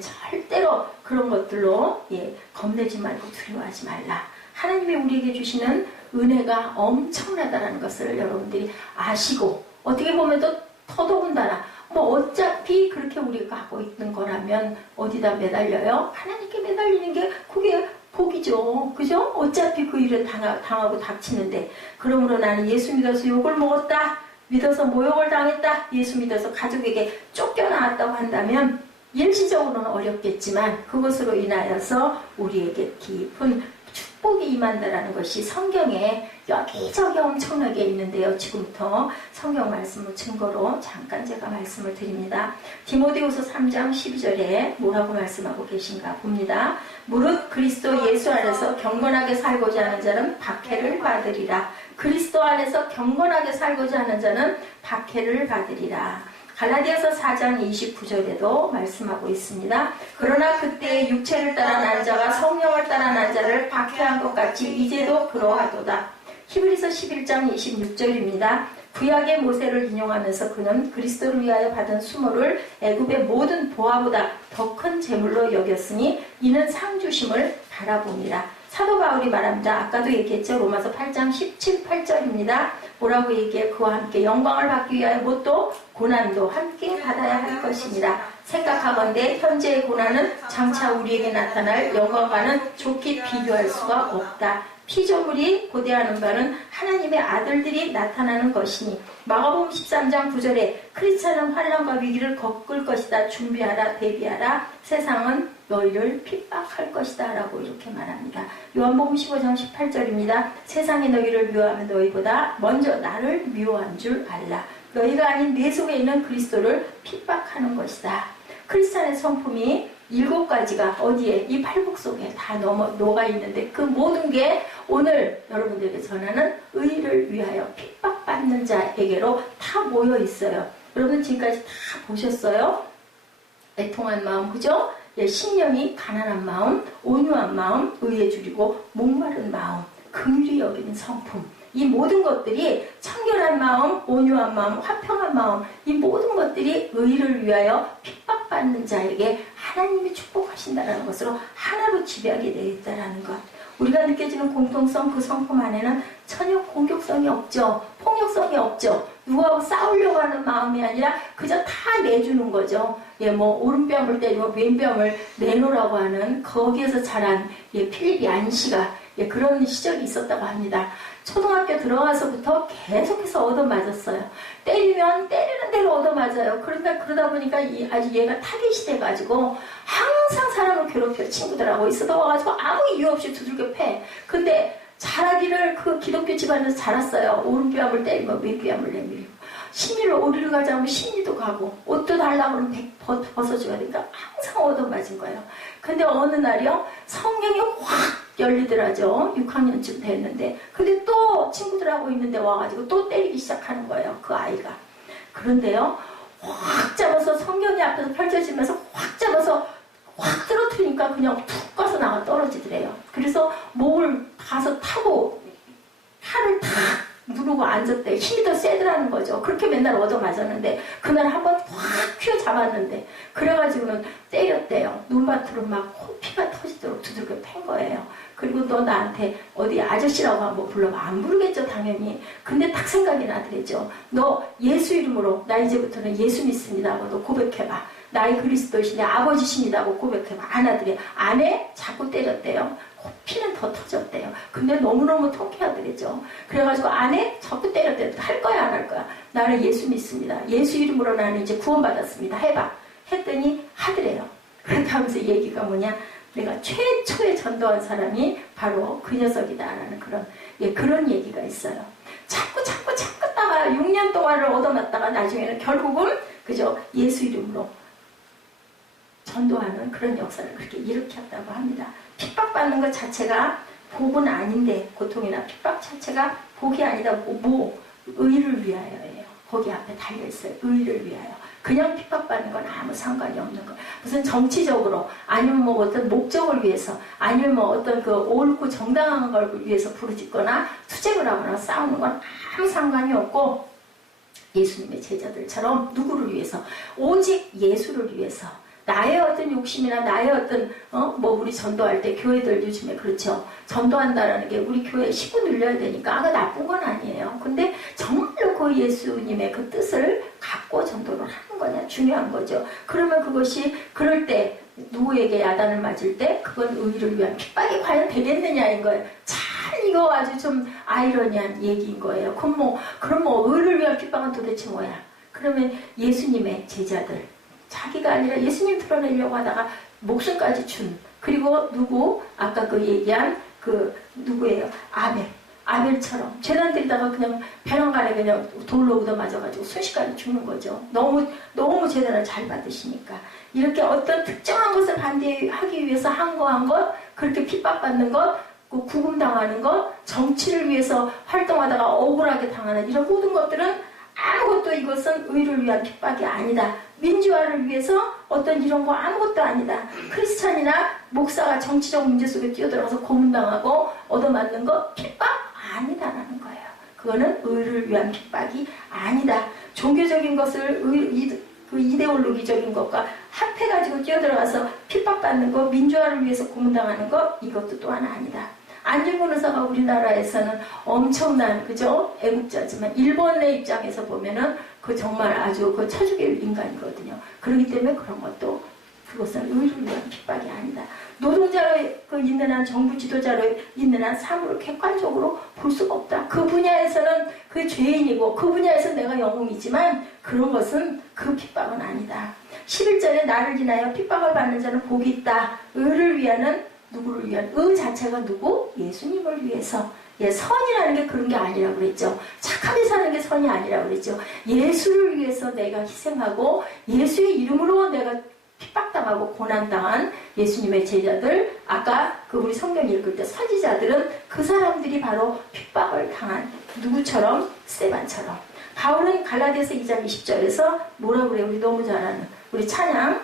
절대로 그런 것들로 겁내지 말고 두려워하지 말라. 하나님이 우리에게 주시는 은혜가 엄청나다는 것을 여러분들이 아시고 어떻게 보면 또 더더군다나 어차피 그렇게 우리가 하고 있는 거라면 어디다 매달려요? 하나님께 매달리는 게 그게 복이죠. 그죠? 어차피 그 일을 당하고 닥치는데 그러므로 나는 예수 믿어서 욕을 먹었다. 믿어서 모욕을 당했다. 예수 믿어서 가족에게 쫓겨나왔다고 한다면 일시적으로는 어렵겠지만 그것으로 인하여서 우리에게 깊은 축복이 임한다라는 것이 성경에 여기저기 엄청나게 있는데요. 지금부터 성경 말씀을 증거로 잠깐 제가 말씀을 드립니다. 디모데후서 3장 12절에 뭐라고 말씀하고 계신가 봅니다. 무릇 그리스도 예수 안에서 경건하게 살고자 하는 자는 박해를 받으리라. 그리스도 안에서 경건하게 살고자 하는 자는 박해를 받으리라. 갈라디아서 4장 29절에도 말씀하고 있습니다. 그러나 그때 육체를 따라 난 자가 성령을 따라 난 자를 박해한 것 같이 이제도 그러하도다. 히브리서 11장 26절입니다. 구약의 모세를 인용하면서 그는 그리스도를 위하여 받은 수모를 애굽의 모든 보화보다 더 큰 재물로 여겼으니 이는 상 주심을 바라봅니다. 사도 바울이 말합니다. 아까도 얘기했죠. 로마서 8장 17, 8절입니다. 뭐라고 얘기해? 그와 함께 영광을 받기 위하여 뭣도 고난도 함께 받아야 할 것입니다. 생각하건대 현재의 고난은 장차 우리에게 나타날 영광과는 좋게 비교할 수가 없다. 피조물이 고대하는 바는 하나님의 아들들이 나타나는 것이니 마가복음 13장 9절에 크리스찬은 환난과 위기를 겪을 것이다. 준비하라 대비하라. 세상은 너희를 핍박할 것이다 라고 이렇게 말합니다. 요한복음 15장 18절입니다. 세상이 너희를 미워하면 너희보다 먼저 나를 미워한 줄 알라. 너희가 아닌 내 속에 있는 그리스도를 핍박하는 것이다. 크리스찬의 성품이 7가지가 어디에? 이 팔복 속에 다 녹아 있는데 그 모든 게 오늘 여러분들에게 전하는 의를 위하여 핍박받는 자에게로 다 모여 있어요. 여러분 지금까지 다 보셨어요? 애통한 마음, 그죠? 예, 신령이 가난한 마음, 온유한 마음, 의에 줄이고 목마른 마음, 긍휼히 여기는 성품. 이 모든 것들이 청결한 마음, 온유한 마음, 화평한 마음, 이 모든 것들이 의를 위하여 핍박받는 자에게 하나님이 축복하신다는 것으로 하나로 지배하게 되어 있다는 것. 우리가 느껴지는 공통성, 그 성품 안에는 전혀 공격성이 없죠. 폭력성이 없죠. 누구하고 싸우려고 하는 마음이 아니라 그저 다 내주는 거죠. 예, 뭐 오른뺨을 때리고 왼뺨을 내놓으라고 하는 거기에서 자란 필립이 안씨가 그런 시절이 있었다고 합니다. 초등학교 들어가서부터 계속해서 얻어맞았어요. 때리면 때리는 대로 얻어맞아요. 그러다 보니까 아주 얘가 타깃이 돼가지고 항상 사람을 괴롭혀 친구들하고 있어도 와가지고 아무 이유 없이 두들겨 패. 근데 자라기를 그 기독교 집안에서 자랐어요. 오른뺨을 때리면 왼뺨을 내밀고. 심리를 어디를 가자면 심리도 가고 옷도 달라고 그러면 벗어줘야 되니까 항상 얻어맞은 거예요. 근데 어느 날이요 성경이 확 열리더라죠. 6학년쯤 됐는데 근데 또 친구들하고 있는데 와가지고 또 때리기 시작하는 거예요. 그 아이가. 그런데요 확 잡아서 성경이 앞에서 펼쳐지면서 확 잡아서 확 떨어뜨리니까 그냥 툭 가서 나가 떨어지더래요. 그래서 목을 가서 타고 팔을 탁 누르고 앉았대. 힘이 더 세더라는 거죠. 그렇게 맨날 얻어맞았는데 그날 한번 확 휘어잡았는데 그래가지고는 때렸대요. 눈밭으로 막 코피가 터지도록 두들겨 팬 거예요. 그리고 너 나한테 어디 아저씨라고 한번 불러봐. 안 부르겠죠 당연히. 근데 딱 생각이 나더랬죠. 너 예수 이름으로 나 이제부터는 예수 믿습니다 하고 너 고백해봐. 나의 그리스도이시네 아버지십니다 하고 고백해봐. 안 하더래. 안 해? 자꾸 때렸대요. 코피는 더 터졌대요. 근데 너무너무 통쾌하더랬죠. 그래가지고 안 해? 자꾸 때렸대요. 할 거야 안 할 거야? 나는 예수 믿습니다. 예수 이름으로 나는 이제 구원받았습니다. 해봐. 했더니 하더래요. 그렇다 하면서 얘기가 뭐냐? 내가 최초에 전도한 사람이 바로 그 녀석이다라는 그런 얘기가 있어요. 자꾸 따가 6년 동안을 얻어놨다가 나중에는 결국은 그저 예수 이름으로 전도하는 그런 역사를 그렇게 일으켰다고 합니다. 핍박받는 것 자체가 복은 아닌데 고통이나 핍박 자체가 복이 아니다. 의를 위하여예요. 거기 앞에 달려있어요. 의를 위하여. 그냥 핍박받는 건 아무 상관이 없는 거예요. 무슨 정치적으로 아니면 뭐 어떤 목적을 위해서 아니면 뭐 어떤 그 옳고 정당한 걸 위해서 부르짖거나 투쟁을 하거나 싸우는 건 아무 상관이 없고 예수님의 제자들처럼 누구를 위해서 오직 예수를 위해서 나의 어떤 욕심이나 나의 어떤 우리 전도할 때 교회들 요즘에 그렇죠. 전도한다라는 게 우리 교회 식구 늘려야 되니까 나쁜 건 아니에요. 근데 정말로 그 예수님의 그 뜻을 갖고 전도를 하는 거냐 중요한 거죠. 그러면 그것이 그럴 때 누구에게 야단을 맞을 때 그건 의를 위한 핍박이 과연 되겠느냐인 거예요. 참 이거 아주 좀 아이러니한 얘기인 거예요. 그럼 의를 위한 핍박은 도대체 뭐야? 그러면 예수님의 제자들 자기가 아니라 예수님 드러내려고 하다가 목숨까지 준 그리고 아까 그 얘기한 누구예요? 아벨처럼 재단 드리다가 그냥 배낭간에 그냥 돌로 얻어맞아가지고 순식간에 죽는 거죠. 너무 재단을 잘 받으시니까 이렇게 어떤 특정한 것을 반대하기 위해서 항거한 것 그렇게 핍박받는 것 구금당하는 것 정치를 위해서 활동하다가 억울하게 당하는 이런 모든 것들은 아무것도 이것은 의를 위한 핍박이 아니다. 민주화를 위해서 어떤 이런 거 아무것도 아니다. 크리스찬이나 목사가 정치적 문제 속에 뛰어들어가서 고문당하고 얻어맞는 거 핍박 아니다라는 거예요. 그거는 의를 위한 핍박이 아니다. 종교적인 것을 그 이데올로기적인 것과 합해가지고 뛰어들어가서 핍박받는 거 민주화를 위해서 고문당하는 거 이것도 또한 아니다. 안중근 의사가 우리나라에서는 엄청난 애국자지만 일본의 입장에서 보면은 그 정말 아주 쳐죽일 인간이거든요. 그렇기 때문에 그런 것도 그것은 의를 위한 핍박이 아니다. 노동자로 있는 한 정부 지도자로 있는 한 사물을 객관적으로 볼 수가 없다. 그 분야에서는 그 죄인이고 그 분야에서는 내가 영웅이지만 그런 것은 그 핍박은 아니다. 11절에 나를 인하여 핍박을 받는 자는 복이 있다. 의를 위하는 누구를 위한? 의 자체가 누구? 예수님을 위해서. 선이라는 게 그런 게 아니라고 그랬죠. 착하게 사는 게 선이 아니라고 그랬죠. 예수를 위해서 내가 희생하고 예수의 이름으로 내가 핍박당하고 고난당한 예수님의 제자들 아까 우리 성경 읽을 때 선지자들은 그 사람들이 바로 핍박을 당한 누구처럼? 스데반처럼 바울은 갈라디아서 2장 20절에서 뭐라고 그래요? 우리 너무 잘 아는 우리 찬양,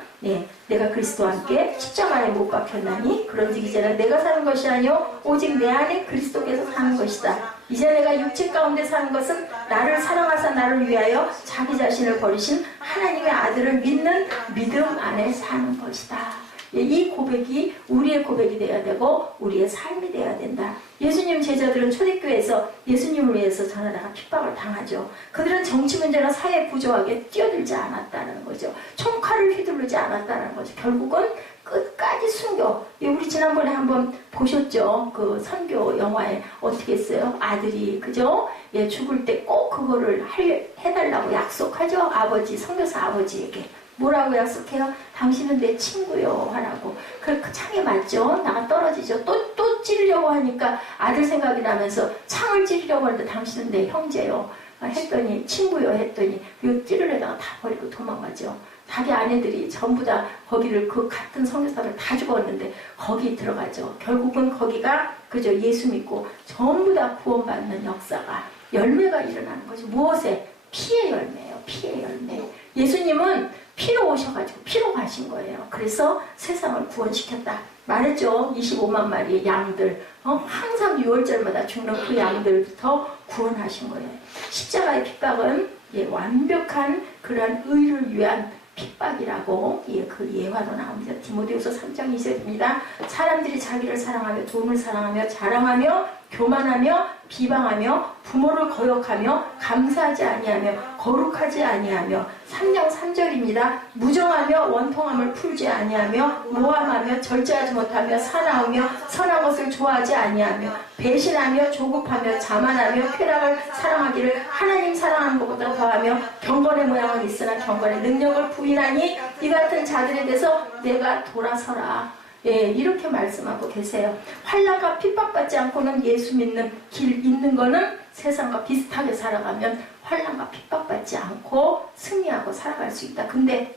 내가 그리스도와 함께 십자가에 못 박혔나니 그런즉 이제는 내가 사는 것이 아니요 오직 내 안에 그리스도께서 사는 것이다. 이제 내가 육체 가운데 사는 것은 나를 사랑하사 나를 위하여 자기 자신을 버리신 하나님의 아들을 믿는 믿음 안에 사는 것이다. 이 고백이 우리의 고백이 되어야 되고 우리의 삶이 되어야 된다. 예수님 제자들은 초대교회에서 예수님을 위해서 전하다가 핍박을 당하죠. 그들은 정치 문제나 사회 구조하게 뛰어들지 않았다는 거죠. 총칼을 휘두르지 않았다는 거죠. 결국은 끝까지 순교. 우리 지난번에 한번 보셨죠? 그 선교 영화에 어떻게 했어요? 아들이 그죠? 죽을 때 꼭 그거를 해달라고 약속하죠. 아버지, 선교사 아버지에게. 뭐라고 약속해요? 당신은 내 친구요 하라고. 그 창에 맞죠? 나가 떨어지죠. 또 찌르려고 하니까 아들 생각이 나면서 창을 찌르려고 하는데 당신은 내 형제요 했더니 친구요 했더니 그 찌르려다가 다 버리고 도망가죠. 자기 아내들이 전부 다 거기를 그 같은 선교사를 다 죽었는데 거기 들어가죠. 결국은 거기가 그저 예수 믿고 전부 다 구원받는 역사가 열매가 일어나는 거죠. 무엇에? 피의 열매예요. 피의 열매. 예수님은 피로 오셔가지고 피로 가신 거예요. 그래서 세상을 구원시켰다. 말했죠. 25만 마리의 양들. 항상 6월절마다 죽는 그 양들부터 구원하신 거예요. 십자가의 핍박은 완벽한 그러한 의를 위한 핍박이라고 그 예화로 나옵니다. 디모데후서 3장 2절입니다. 사람들이 자기를 사랑하며 돈을 사랑하며 자랑하며 교만하며 비방하며 부모를 거역하며 감사하지 아니하며 거룩하지 아니하며 3장 3절입니다. 무정하며 원통함을 풀지 아니하며 모함하며 절제하지 못하며 사나우며 선한 것을 좋아하지 아니하며 배신하며 조급하며 자만하며 쾌락을 사랑하기를 하나님 사랑하는 것보다 더하며 경건의 모양은 있으나 경건의 능력을 부인하니 이 같은 자들에 대해서 내가 돌아서라. 이렇게 말씀하고 계세요. 환난과 핍박받지 않고는 예수 믿는 길 있는 거는 세상과 비슷하게 살아가면 환난과 핍박받지 않고 승리하고 살아갈 수 있다. 근데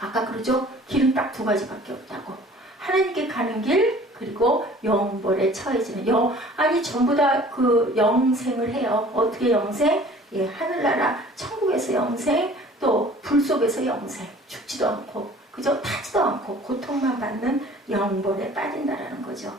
아까 그러죠? 길은 딱 두 가지밖에 없다고. 하나님께 가는 길 그리고 영벌에 처해지는 아니 전부 다 그 영생을 해요. 어떻게 영생? 하늘나라 천국에서 영생 또 불 속에서 영생 죽지도 않고 그저 타지도 않고 고통만 받는 영벌에 빠진다라는 거죠.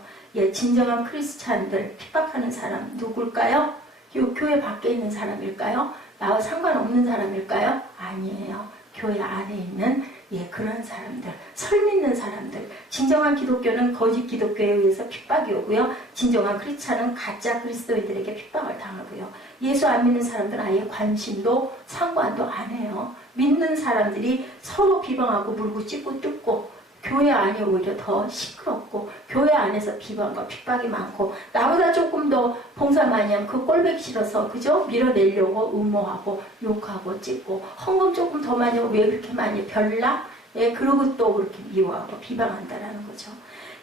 진정한 크리스찬들 핍박하는 사람 누굴까요? 교회 밖에 있는 사람일까요? 나와 상관없는 사람일까요? 아니에요. 교회 안에 있는 그런 사람들, 설 믿는 사람들. 진정한 기독교는 거짓 기독교에 의해서 핍박이 오고요. 진정한 크리스찬은 가짜 그리스도인들에게 핍박을 당하고요. 예수 안 믿는 사람들은 아예 관심도 상관도 안 해요. 믿는 사람들이 서로 비방하고 물고 찢고 뜯고 교회 안이 오히려 더 시끄럽고 교회 안에서 비방과 핍박이 많고 나보다 조금 더 봉사 많이 하면 그 꼴보기 싫어서 그죠? 밀어내려고 음모하고 욕하고 찢고 헌금 조금 더 많이 하면 왜 그렇게 많이 별나? 그러고 또 그렇게 미워하고 비방한다라는 거죠.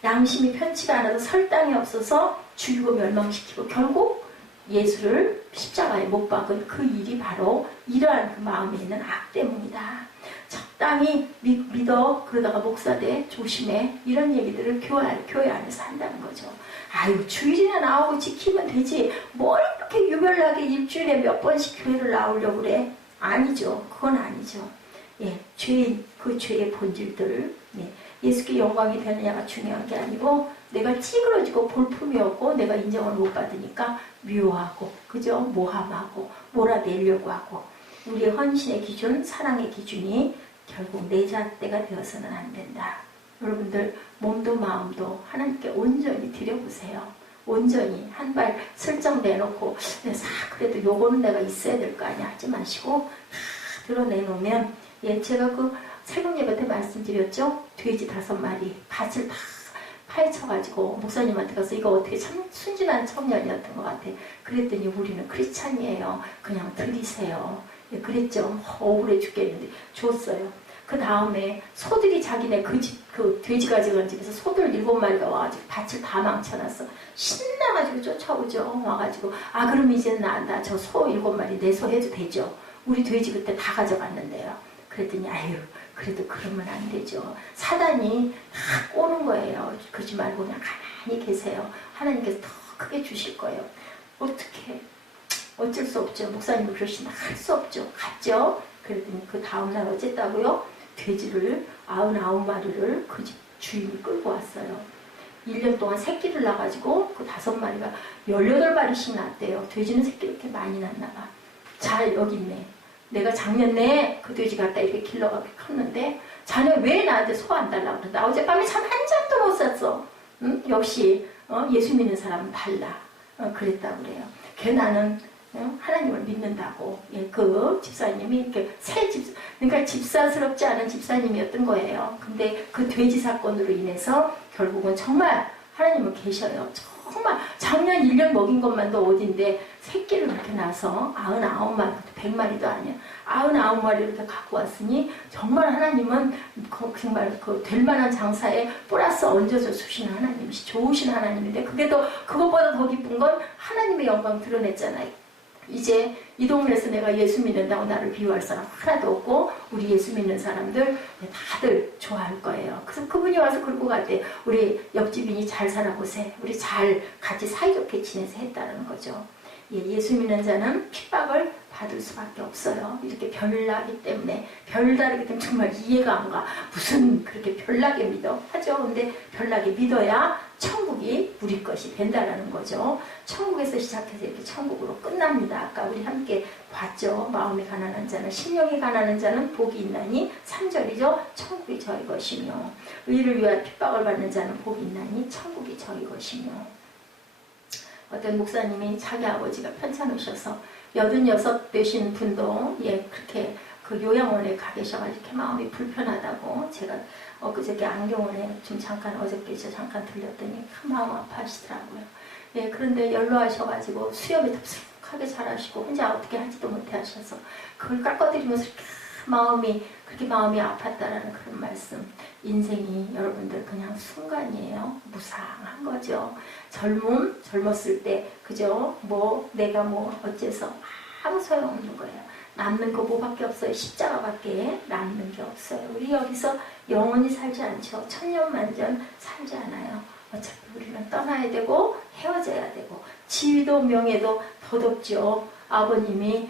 양심이 편치가 않아서 설당이 없어서 죽이고 멸망시키고 결국 예수를 십자가에 못 박은 그 일이 바로 이러한 그 마음에 있는 악 때문이다. 적당히 믿어 그러다가 목사 돼 조심해 이런 얘기들을 교회 안에서 한다는 거죠. 아유 주일이나 나오고 지키면 되지 뭘 이렇게 유별나게 일주일에 몇 번씩 교회를 나오려고 그래. 아니죠. 그건 아니죠. 죄인 그 죄의 본질들을 예수께 영광이 되느냐가 중요한 게 아니고 내가 찌그러지고 볼품이 없고 내가 인정을 못 받으니까 미워하고 그죠? 모함하고 몰아내려고 하고 우리의 헌신의 기준, 사랑의 기준이 결국 내 잣대가 되어서는 안 된다. 여러분들 몸도 마음도 하나님께 온전히 드려보세요. 온전히 한 발 슬쩍 내놓고 그래도 요거는 내가 있어야 될 거 아니야 하지 마시고 다 드러내놓으면 제가 그 새벽 예배 때 말씀드렸죠? 돼지 5마리 밭을 다 파헤쳐가지고 목사님한테 가서 이거 어떻게 참 순진한 청년이었던 것 같아. 그랬더니 우리는 크리스찬이에요. 그냥 드리세요. 그랬죠. 억울해 죽겠는데 줬어요. 그 다음에 소들이 자기네 그 돼지 가져간 집에서 소들 7마리가 와가지고 밭을 다 망쳐놨어. 신나가지고 쫓아오죠. 와가지고 그럼 이제는 나 저 소 7마리 내소해도 되죠. 우리 돼지 그때 다 가져갔는데요. 그랬더니 그래도 그러면 안 되죠. 사단이 다 꼬는 거예요. 그러지 말고 그냥 가만히 계세요. 하나님께서 더 크게 주실 거예요. 어떻게 어쩔 수 없죠. 목사님 그러시면 할 수 없죠. 갔죠. 그랬더니 그 다음날 어쨌다고요? 돼지를 99마리를 그 집 주인이 끌고 왔어요. 1년 동안 새끼를 낳아가지고 그 5마리가 18마리씩 낳았대요. 돼지는 새끼 이렇게 많이 낳나 봐. 잘 여기 있네. 내가 작년 내에 그 돼지 갖다 이렇게 길러가지고 컸는데 자네 왜 나한테 소 안 달라고 그래? 나 어젯밤에 잠 한 잠도 못 잤어. 응? 역시 예수 믿는 사람은 달라. 그랬다고 그래요. 걔 나는 하나님을 믿는다고. 예, 그 집사님이 이렇게 그러니까 집사스럽지 않은 집사님이었던 거예요. 근데 그 돼지 사건으로 인해서 결국은 정말 하나님은 계셔요. 정말 작년 1년 먹인 것만도 어딘데 새끼를 그렇게 낳아서 99마리, 100마리도 아니야. 99마리를 이렇게 갖고 왔으니 정말 하나님은 정말 그 될 만한 장사에 플러스 얹어서 주시는 하나님이시, 좋으신 하나님인데 그것보다 더 기쁜 건 하나님의 영광 드러냈잖아요. 이제 이 동네에서 내가 예수 믿는다고 나를 비유할 사람 하나도 없고 우리 예수 믿는 사람들 다들 좋아할 거예요. 그래서 그분이 와서 그러고 갈 때 우리 옆집인이 잘 살아보세요. 우리 잘 같이 사이좋게 지내서 했다는 거죠. 예수 믿는 자는 핍박을 받을 수밖에 없어요. 이렇게 별나기 때문에 별다르기 때문에 정말 이해가 안 가. 무슨 그렇게 별나게 믿어? 하죠. 근데 별나게 믿어야 천국이 우리 것이 된다라는 거죠. 천국에서 시작해서 이렇게 천국으로 끝납니다. 아까 우리 함께 봤죠. 마음이 가난한 자는 심령이 가난한 자는 복이 있나니 3절이죠. 천국이 저희 것이며 의를 위하여 핍박을 받는 자는 복이 있나니 천국이 저희 것이며. 어떤 목사님이 자기 아버지가 편찮으셔서 86 되신 분도 그렇게 그 요양원에 가 계셔가지고 이렇게 마음이 불편하다고 제가 엊그저께 안경원에 좀 잠깐 어저께 잠깐 들렸더니 마음 아파하시더라고요. 그런데 연로하셔가지고 수염이 덥석하게 자라시고 혼자 어떻게 하지도 못해 하셔서 그걸 깎아드리면서 이렇게 그렇게 마음이 아팠다라는 그런 말씀. 인생이 여러분들 그냥 순간이에요. 무상한 거죠. 젊었을 때 그죠? 내가 어째서 아무 소용없는 거예요. 남는 거 뭐밖에 없어요. 십자가밖에 남는 게 없어요. 우리 여기서 영원히 살지 않죠. 천년만년 살지 않아요. 어차피 우리는 떠나야 되고 헤어져야 되고 지위도 명예도 덧없죠. 아버님이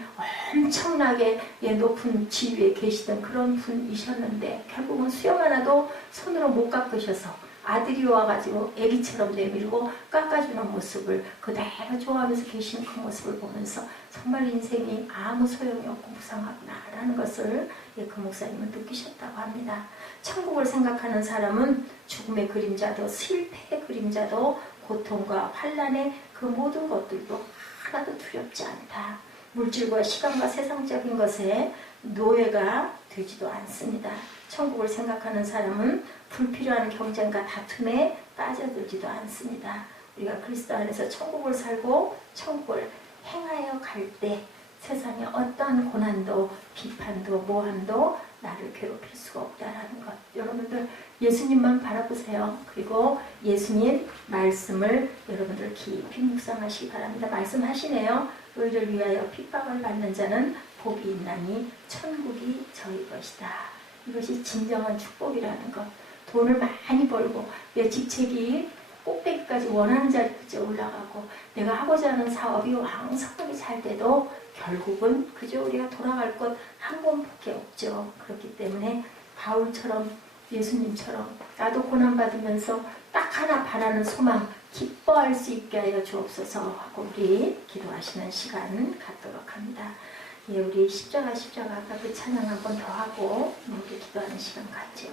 엄청나게 높은 지위에 계시던 그런 분이셨는데 결국은 수염 하나도 손으로 못 깎으셔서 아들이 와가지고 애기처럼 내밀고 깎아주는 모습을 그대로 좋아하면서 계시는 그 모습을 보면서 정말 인생이 아무 소용이 없고 무상하구나라는 것을 그 목사님은 느끼셨다고 합니다. 천국을 생각하는 사람은 죽음의 그림자도 실패의 그림자도 고통과 환난의 그 모든 것들도 하나도 두렵지 않다. 물질과 시간과 세상적인 것에 노예가 되지도 않습니다. 천국을 생각하는 사람은 불필요한 경쟁과 다툼에 빠져들지도 않습니다. 우리가 그리스도 안에서 천국을 살고 천국을 행하여 갈 때 세상에 어떠한 고난도 비판도 모함도 나를 괴롭힐 수가 없다라는 것. 여러분들 예수님만 바라보세요. 그리고 예수님 말씀을 여러분들 깊이 묵상하시기 바랍니다. 말씀하시네요. 의를 위하여 핍박을 받는 자는 복이 있나니 천국이 저희 것이다. 이것이 진정한 축복이라는 것. 돈을 많이 벌고 내 직책이 꼭대기까지 원하는 자리까지 올라가고 내가 하고자 하는 사업이 왕성하게 잘 돼도 결국은 그저 우리가 돌아갈 것 한 번밖에 없죠. 그렇기 때문에 바울처럼 예수님처럼 나도 고난받으면서 딱 하나 바라는 소망 기뻐할 수 있게 하여 주옵소서 하고 우리 기도하시는 시간 갖도록 합니다. 우리 십자가 아까 그 찬양 한 번 더 하고 우리 기도하는 시간 갖죠.